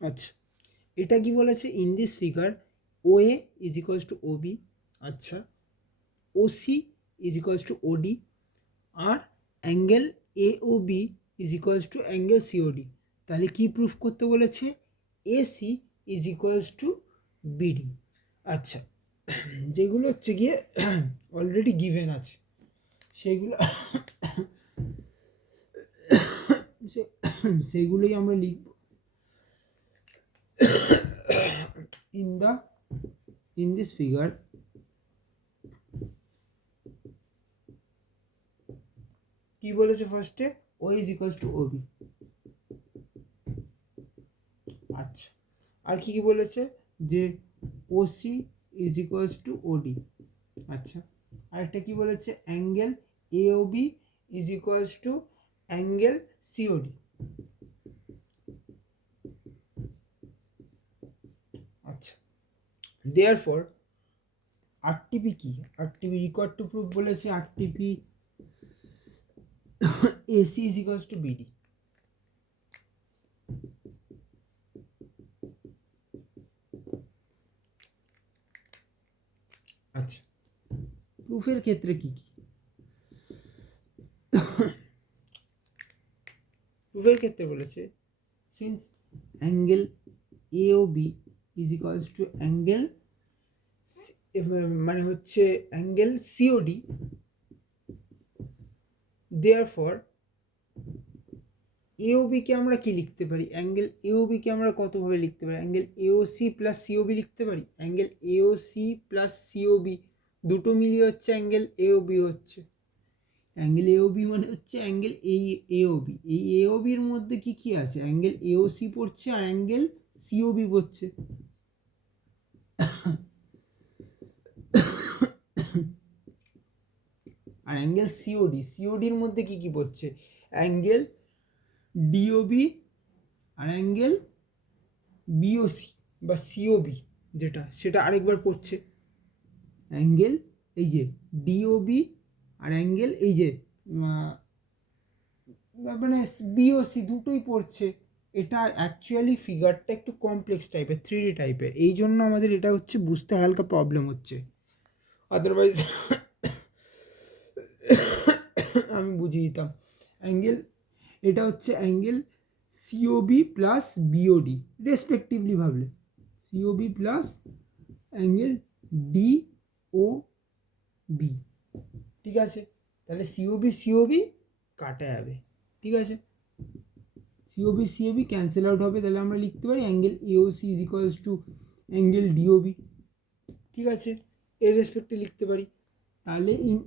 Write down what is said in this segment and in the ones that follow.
আচ্ছা, এটা কি বলেছে, in this figure O A is equals to O B, আচ্ছা O C is equals to O D, আর angle A O B is equals to angle COD. তাহলে কি proof করতে বলেছে, A C is equals to BD. আচ্ছা, যেগুলো হচ্ছে গিয়ে অলরেডি গিভেন আছে সেইগুলো সেইগুলোই আমরা লিখব in this figure কি বলেছে ফার্স্টে, O is equals to OB. আচ্ছা, আর কি কি বলেছে, যে O C is equals to OD. আচ্ছা, আরেকটা কি বলেছে, angle A O B is equals to angle COD. আচ্ছা, দেয়ারফর আরটিপি কি, আরটিপি রিকোয়ার্ড টু প্রুফ বলেছে, RTP AC is equals to BD. আচ্ছা, প্রুফের ক্ষেত্রে কি কি, প্রুফের ক্ষেত্রে বলেছে since angle A O B is equals to angle মানে হচ্ছে অ্যাঙ্গেল সিওডি, দেয়ারফর এওবিকে আমরা কি লিখতে পারি, অ্যাঙ্গেল এওবিকে আমরা কতভাবে লিখতে পারি, অ্যাঙ্গেল এওসি প্লাস সিওবি লিখতে পারি। অ্যাঙ্গেল এওসি প্লাস সিওবি দুটো মিলিয়ে হচ্ছে অ্যাঙ্গেল এওবি হচ্ছে। অ্যাঙ্গেল এওবি মানে হচ্ছে অ্যাঙ্গেল এওবি, এই এওবির মধ্যে কি কি আছে, অ্যাঙ্গেল এওসি পড়ছে আর অ্যাঙ্গেল সিওবি পড়ছে। আর অ্যাঙ্গেল সিওডির মধ্যে কি কি পড়ছে, অ্যাঙ্গেল ডিওবি আর অ্যাঙ্গেল বিওসি বা সিওবি, যেটা সেটা আরেকবার পড়ছে। অ্যাঙ্গেল এই যে ডিওবি আর অ্যাঙ্গেল এই যে মানে বিওসি দুটোই পড়ছে। এটা অ্যাকচুয়ালি ফিগারটা একটু কমপ্লেক্স টাইপের, 3D টাইপের, এই জন্য আমাদের এটা হচ্ছে বুঝতে হালকা প্রবলেম হচ্ছে, আদারওয়াইজ আমি বুঝিয়ে দিতাম। অ্যাঙ্গেল এটা হচ্ছে angle COB plus BOD respectively ভাবলে, সিওবি প্লাস অ্যাঙ্গেল ডি ও বি, ঠিক আছে। তাহলে সিওবি কাটা যাবে, ঠিক আছে, সিওবি ক্যান্সেল আউট হবে, তাহলে আমরা লিখতে পারি angle AOC is equals to angle DOB, ঠিক আছে, এর রেসপেক্টে লিখতে পারি। তাহলে ইন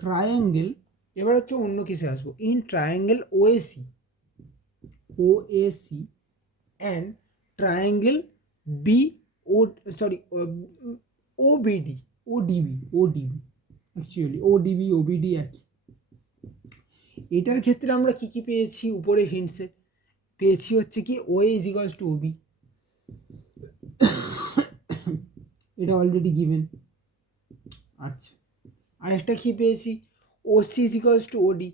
ট্রায়াঙ্গেল, এবার হচ্ছে অন্য কেসে আসবো, in triangle OAC and triangle B O sorry ODB actually OBD একই। এটার ক্ষেত্রে আমরা কি কি পেয়েছি, উপরে হিন্টসে পেয়েছি হচ্ছে কি ও ইজ ইকুয়ালস টু ওবি, এটা অলরেডি গিভেন। আচ্ছা, আরেকটা কি পেয়েছি, ওসি ইজ ইকুয়ালস টু ওডি,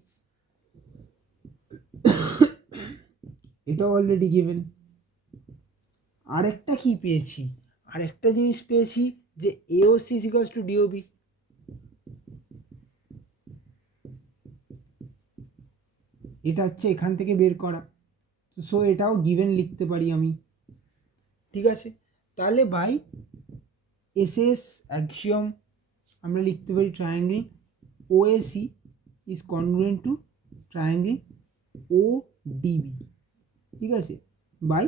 এটা অলরেডি গিভেন। আরেকটা কি পেয়েছি, আরেকটা জিনিস পেয়েছি যে AOC is equals two DOB, এটা হচ্ছে এখান থেকে বের করা, সো এটাও গিভেন লিখতে পারি আমি, ঠিক আছে। তাহলে বাই এসএস অ্যাক্সিওম আমরা লিখতে পারি triangle OAC is congruent to triangle ODB, ঠিক আছে, বাই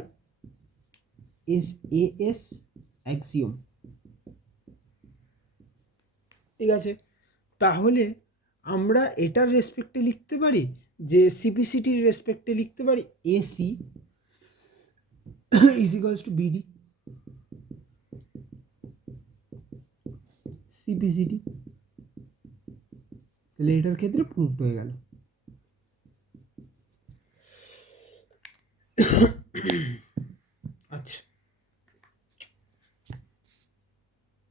এস অ্যাক্সিওম, ঠিক আছে। তাহলে আমরা এটার রেসপেক্টে লিখতে পারি, যে সিপিসিটির রেসপেক্টে লিখতে পারি AC is equals to BD, CPCT, তাহলে এটার ক্ষেত্রে প্রুফড হয়ে গেল।